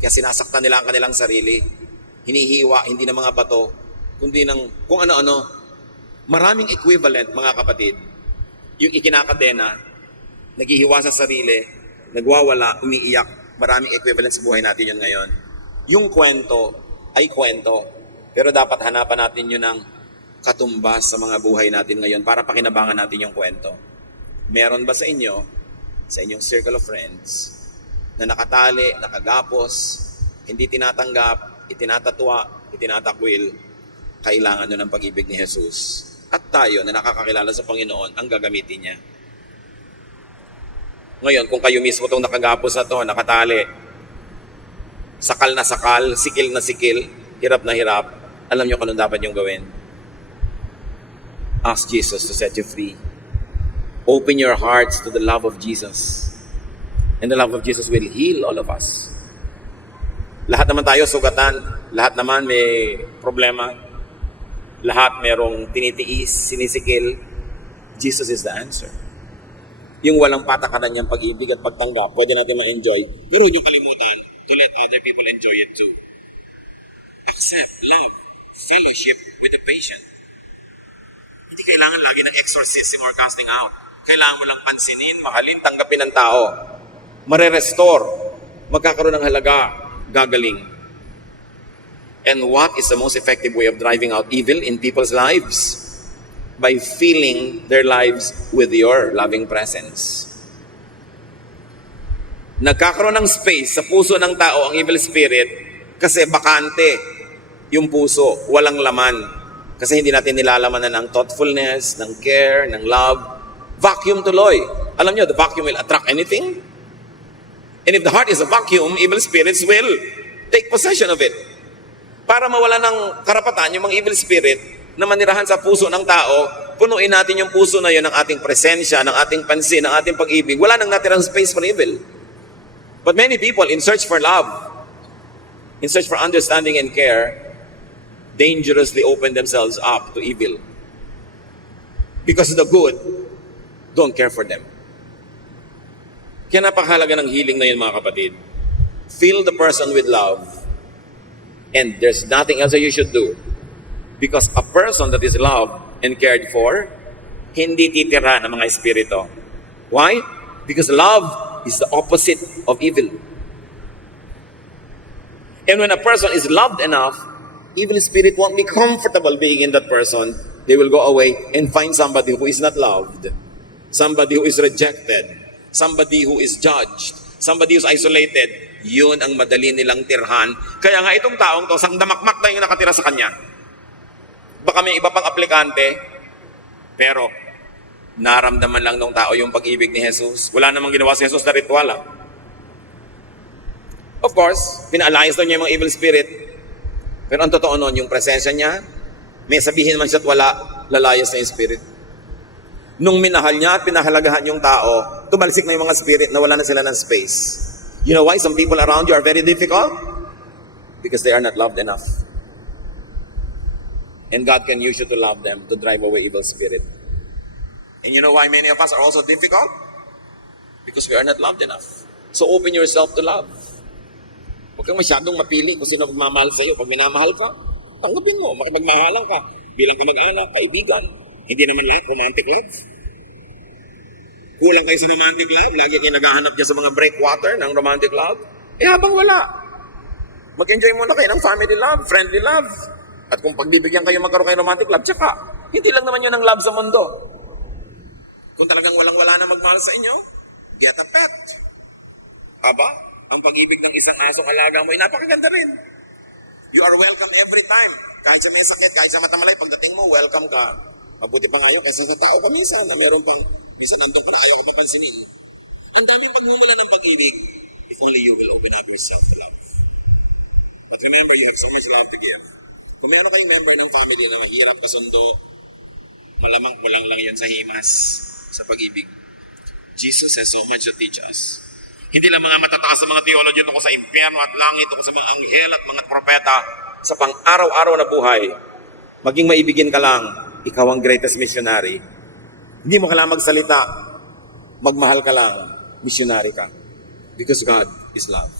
Kaya sinasaktan nila ang kanilang sarili. Hinihiwa, hindi ng mga bato, kundi ng kung ano-ano. Maraming equivalent, mga kapatid. Yung ikinakadena, naghihiwa sa sarili, nagwawala, umiiyak. Maraming equivalent sa buhay natin yun ngayon. Yung kwento ay kwento, pero dapat hanapan natin yun ng katumbas sa mga buhay natin ngayon para pakinabangan natin yung kwento. Meron ba sa inyo, sa inyong circle of friends, na nakatali, nakagapos, hindi tinatanggap, itinatatwa, itinatakwil, kailangan nyo ng pag-ibig ni Jesus. At tayo na nakakakilala sa Panginoon, ang gagamitin niya. Ngayon, kung kayo mismo itong nakagapos na ito, nakatali, sakal na sakal, sikil na sikil, hirap na hirap, alam nyo kung anong dapat nyo gawin. Ask Jesus to set you free. Open your hearts to the love of Jesus. And the love of Jesus will heal all of us. Lahat naman tayo sugatan, lahat naman may problema, lahat merong tinitiis, sinisikil. Jesus is the answer. Yung walang patakaran niyang pag-ibig at pagtanggap, pwede natin ma-enjoy. Pero huwag niyong kalimutan to let other people enjoy it too. Accept, love, fellowship with the patient. Hindi kailangan lagi ng exorcism or casting out. Kailangan mo lang pansinin, mahalin, tanggapin ng tao. Mare-restore, magkakaroon ng halaga, gagaling. And what is the most effective way of driving out evil in people's lives? By filling their lives with your loving presence. Nagkakaroon ng space sa puso ng tao ang evil spirit kasi bakante yung puso, walang laman. Kasi hindi natin nilalamanan ng thoughtfulness, ng care, ng love. Vacuum tuloy. Alam nyo, the vacuum will attract anything. And if the heart is a vacuum, evil spirits will take possession of it. Para mawala ng karapatan yung mga evil spirit na manirahan sa puso ng tao, punuin natin yung puso na yun ng ating presensya, ng ating pansin, ng ating pag-ibig. Wala nang natirang space for evil. But many people, in search for love, in search for understanding and care, dangerously open themselves up to evil. Because the good don't care for them. Kaya napakahalaga ng healing na yun, mga kapatid. Fill the person with love. And there's nothing else that you should do. Because a person that is loved and cared for, hindi titira ng mga espiritu. Why? Because love is the opposite of evil. And when a person is loved enough, evil spirit won't be comfortable being in that person. They will go away and find somebody who is not loved. Somebody who is rejected. Somebody who is judged, somebody who is isolated, yun ang madali nilang tirhan. Kaya nga itong taong to, sang damakmak na yung nakatira sa kanya. Baka may iba pang aplikante, pero naramdaman lang ng tao yung pag-ibig ni Jesus. Wala namang ginawa si Jesus na ritual. Of course, pina-alliance daw niya yung mga evil spirit. Pero ang totoo nun, yung presensya niya, may sabihin man siya at wala, lalayas na yung spirit. Nung minahal niya at pinahalagahan yung tao, tumalsik na yung mga spirit na wala na sila ng space. You know why some people around you are very difficult? Because they are not loved enough. And God can use you to love them, to drive away evil spirit. And you know why many of us are also difficult? Because we are not loved enough. So open yourself to love. Huwag kang masyadong mapili kung sino magmamahal sa iyo. Pag minamahal ka, tanggapin mo, makipagmahalan ka. Bilang kamag-anak, kaibigan. Hindi naman lahat romantic love. Kulang kayo sa romantic love, lagi kayo naghahanap dyan sa mga breakwater ng romantic love. Eh habang wala, mag-enjoy muna kayo ng family love, friendly love. At kung pagbibigyan kayo magkaroon kayo ng romantic love, tsaka, hindi lang naman yun ang love sa mundo. Kung talagang walang-wala na magmahal sa inyo, get a pet. Aba, ang pag-ibig ng isang asong alaga mo ay napakaganda rin. You are welcome every time. Kahit sa may sakit, kahit sa matamalay, pagdating mo, welcome ka. Mabuti pa nga yun, kasi sa tao ka minsan, na meron pang, minsan nandun pa na ayaw ka papansinin. Ang daming pagmumula ng pag-ibig, if only you will open up yourself to love. But remember, you have so much love to give. Kung meron kayong member ng family na mahirap kasundo, malamang kulang lang yun sa himas, sa pag-ibig. Jesus has so much to teach us. Hindi lang mga matataas sa mga theology tungkol sa impyerno at langit, tungkol sa mga anghel at mga propeta, sa pang-araw-araw na buhay, maging maibigin ka lang, ikaw ang greatest missionary. Hindi mo kailangan magsalita, magmahal ka lang, missionary ka. Because God is love.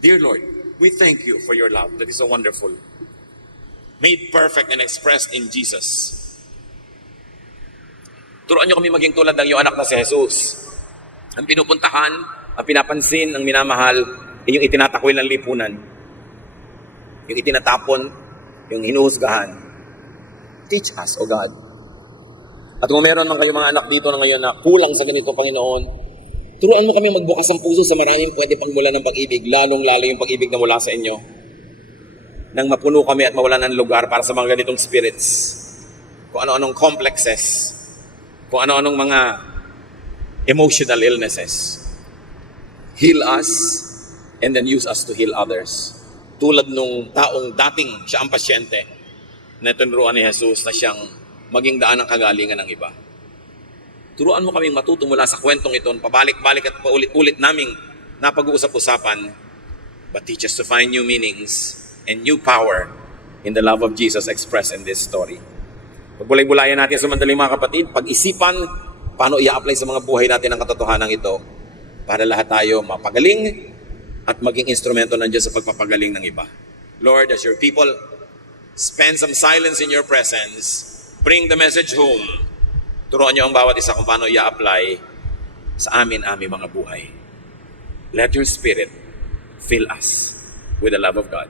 Dear Lord, we thank you for your love that is so wonderful. Made perfect and expressed in Jesus. Turuan niyo kami maging tulad ng iyong anak na si Jesus. Ang pinupuntahan, ang pinapansin, ang minamahal, ay yung itinatakwil ng lipunan. Yung itinatapon, yung hinuhusgahan. Teach us, O God. At kung meron man kayo mga anak dito na ngayon na kulang sa ganito, Panginoon, turuan mo kami magbukas ang puso sa maraming pwede pangmula ng pag-ibig, lalong-lalo yung pag-ibig na mula sa inyo. Nang mapuno kami at mawalan ng lugar para sa mga ganitong spirits. Kung ano-anong complexes, kung ano-anong mga emotional illnesses. Heal us and then use us to heal others. Tulad nung taong dating siya ang pasyente na tinuruan ni Jesus na siyang maging daan ng kagalingan ng iba. Turuan mo kaming matuto mula sa kwentong ito, pabalik-balik at paulit-ulit naming napag-uusap-usapan, but teach us to find new meanings and new power in the love of Jesus expressed in this story. Pagbulay-bulayan natin sa mandaling mga kapatid, pag-isipan paano i-apply sa mga buhay natin ang katotohanan ito para lahat tayo mapagaling at maging instrumento nandiyan sa pagpapagaling ng iba. Lord, as your people spend some silence in your presence, bring the message home. Turuan niyo ang bawat isa kung paano i-apply sa aming mga buhay. Let your Spirit fill us with the love of God.